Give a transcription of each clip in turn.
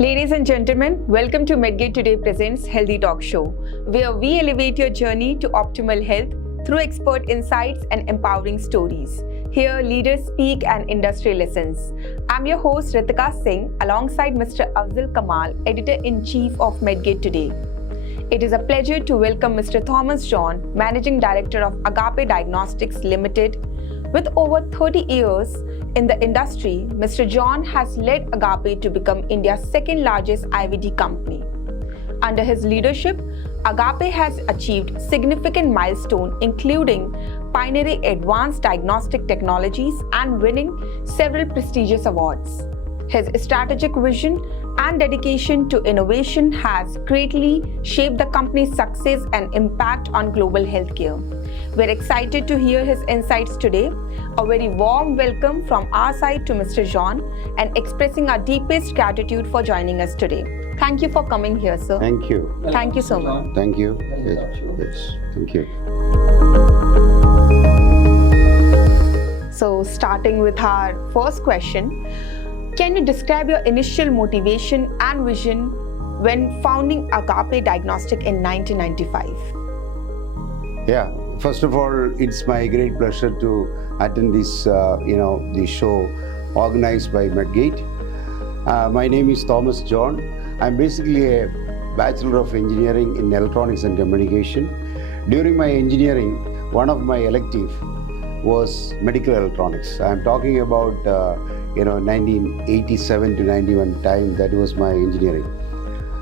Ladies and gentlemen, welcome to Medgate Today Presents Healthy Talk Show, where we elevate your journey to optimal health through expert insights and empowering stories. Here, leaders speak and industry listens. I'm your host, Ritika Singh, alongside Mr. Afzal Kamal, Editor-in-Chief of Medgate Today. It is a pleasure to welcome Mr. Thomas John, Managing Director of Agape Diagnostics Limited. With over 30 years in the industry, Mr. John has led Agape to become India's second largest IVD company. Under his leadership, Agape has achieved significant milestones, including pioneering advanced diagnostic technologies and winning several prestigious awards. His strategic vision and dedication to innovation has greatly shaped the company's success and impact on global healthcare. We're excited to hear his insights today. A very warm welcome from our side to Mr. John and expressing our deepest gratitude for joining us today. Thank you for coming here, sir. Thank you. Thank you so much. Thank you. Yes. Thank you. So, starting with our first question, can you describe your initial motivation and vision when founding Agape Diagnostic in 1995? Yeah. First of all, it's my great pleasure to attend this, the show organized by Medgate. My name is Thomas John. I'm basically a Bachelor of Engineering in Electronics and Communication. During my engineering, one of my elective was medical electronics. I'm talking about 1987 to 91 time. That was my engineering.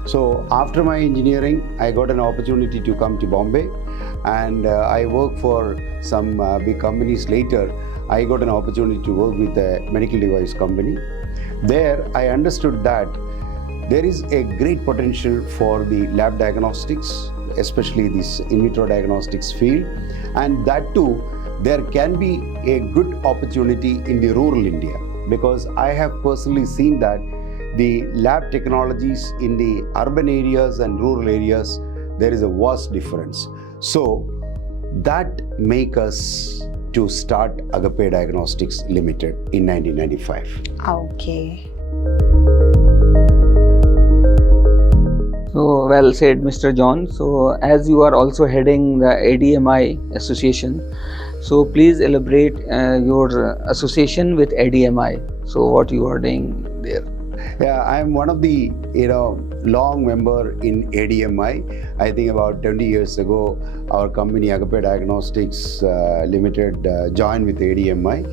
So after my engineering, I got an opportunity to come to Bombay, and I worked for some big companies. Later, I got an opportunity to work with a medical device company. There, I understood that there is a great potential for the lab diagnostics, especially this in vitro diagnostics field, and that too, there can be a good opportunity in the rural India, because I have personally seen that the lab technologies in the urban areas and rural areas, there is a vast difference. So that make us to start Agape Diagnostics Limited in 1995. Okay. So well said, Mr. John. So as you are also heading the ADMI association, so please elaborate your association with ADMI. So what you are doing there? Yeah, I'm one of the long member in ADMI. I think about 20 years ago, our company Agape Diagnostics Limited joined with ADMI.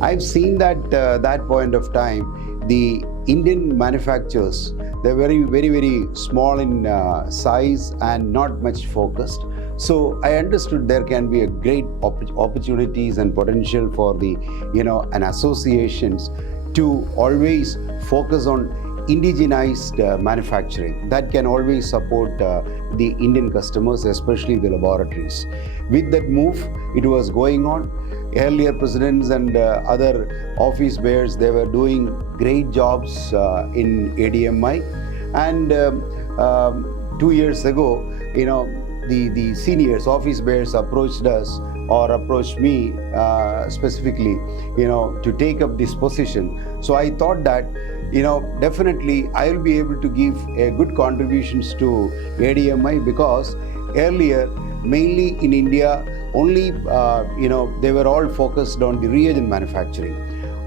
I've seen that that point of time, the Indian manufacturers, they're very, very, very small in size and not much focused. So I understood there can be a great opportunities and potential for the, an associations to always focus on indigenized manufacturing that can always support the Indian customers, especially the laboratories. With that move, it was going on. Earlier presidents and other office bearers, they were doing great jobs in ADMI. And 2 years ago, the seniors, office bearers approached us or approached me specifically, to take up this position. So I thought that, definitely I will be able to give a good contributions to ADMI, because earlier, mainly in India, only, they were all focused on the reagent manufacturing.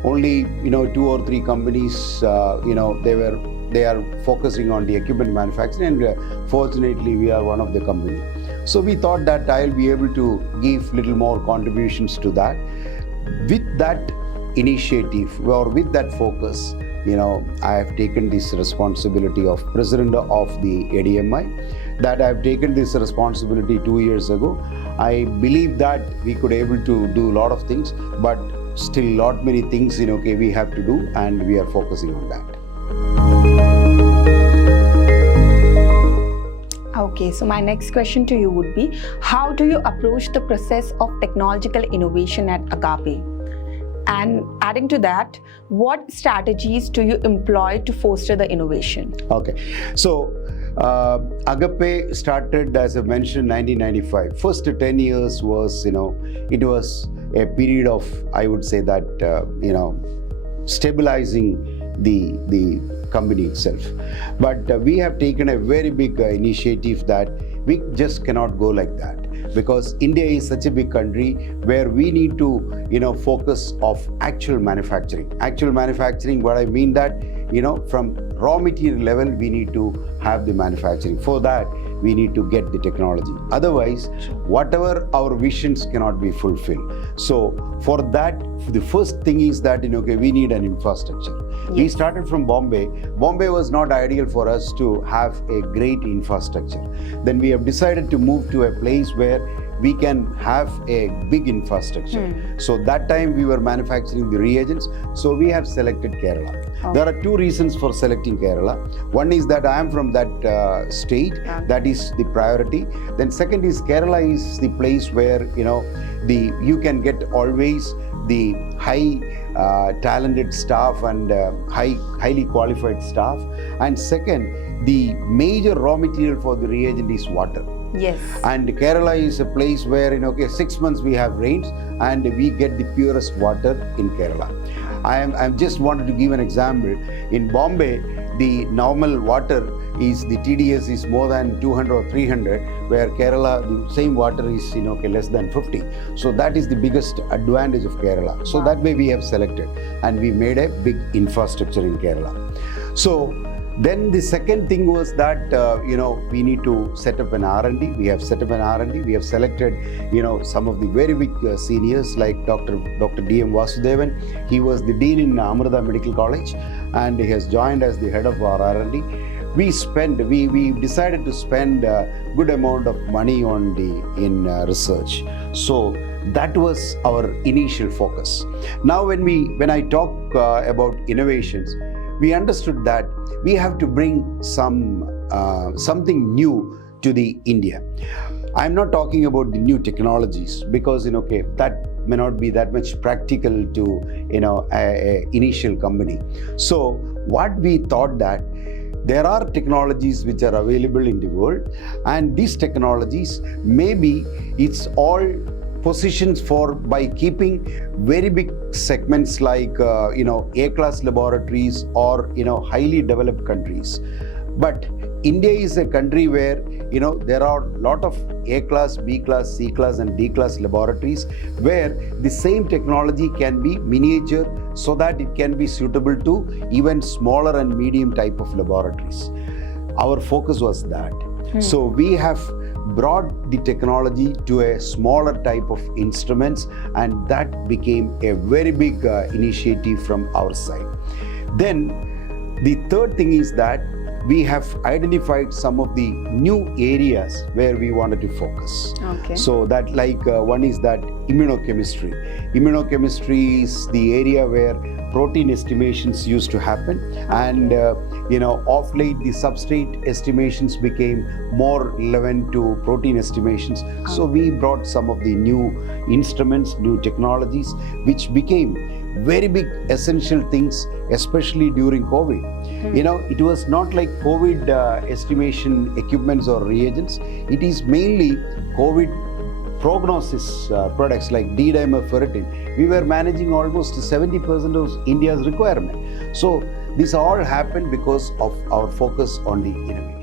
Only, 2 or 3 companies, they are focusing on the equipment manufacturing, and fortunately, we are one of the company. So we thought that I'll be able to give little more contributions to that. With that initiative or with that focus, I have taken this responsibility of president of the ADMI. That I've taken this responsibility 2 years ago. I believe that we could able to do a lot of things, but still lot many things we have to do, and we are focusing on that. Okay, so my next question to you would be, how do you approach the process of technological innovation at Agape? And adding to that, what strategies do you employ to foster the innovation? Okay, so Agape started, as I mentioned, 1995. First 10 years was, it was a period of, I would say that, stabilizing the company itself. But we have taken a very big initiative that we just cannot go like that, because India is such a big country where we need to focus of actual manufacturing. Actual manufacturing, what I mean that from raw material level we need to have the manufacturing. For that we need to get the technology, otherwise whatever our visions cannot be fulfilled. So for that, the first thing is that we need an infrastructure. Yes. We started from Bombay. Bombay was not ideal for us to have a great infrastructure. Then we have decided to move to a place where we can have a big infrastructure. So that time we were manufacturing the reagents, so we have selected Kerala. There are two reasons for selecting Kerala. One is that I am from that state, that is the priority. Then second is Kerala is the place where you can get always the high talented staff and highly qualified staff. And second, the major raw material for the reagent is water. Yes. And Kerala is a place where 6 months we have rains and we get the purest water in Kerala. I just wanted to give an example. In Bombay, the normal water is, the TDS is more than 200 or 300, where Kerala, the same water is less than 50. So that is the biggest advantage of Kerala. So that way we have selected, and we made a big infrastructure in Kerala. So then the second thing was that we need to set up an R&D. We have set up an R&D. We have selected some of the very big seniors like Dr. D.M. Vasudevan. He was the dean in Amrita Medical College, and he has joined as the head of our R&D. We decided to spend a good amount of money in research. So that was our initial focus. Now when I talk about innovations, we understood that we have to bring something new to the India. I'm not talking about the new technologies, because that may not be that much practical to a initial company. So what we thought that there are technologies which are available in the world, and these technologies, maybe it's all positions by keeping very big segments like A-class laboratories or highly developed countries. But India is a country where there are a lot of A-class, B-class, C-class and D-class laboratories where the same technology can be miniature, so that it can be suitable to even smaller and medium type of laboratories. Our focus was that. So we have brought the technology to a smaller type of instruments, and that became a very big initiative from our side. Then the third thing is that we have identified some of the new areas where we wanted to focus. Okay. So that one is that immunochemistry. Immunochemistry is the area where protein estimations used to happen, and of late the substrate estimations became more relevant to protein estimations. So we brought some of the new instruments, new technologies, which became very big essential things, especially during COVID. It was not like COVID estimation equipments or reagents. It is mainly COVID prognosis products like D-dimer ferritin. We were managing almost 70% of India's requirement. So this all happened because of our focus on the innovation.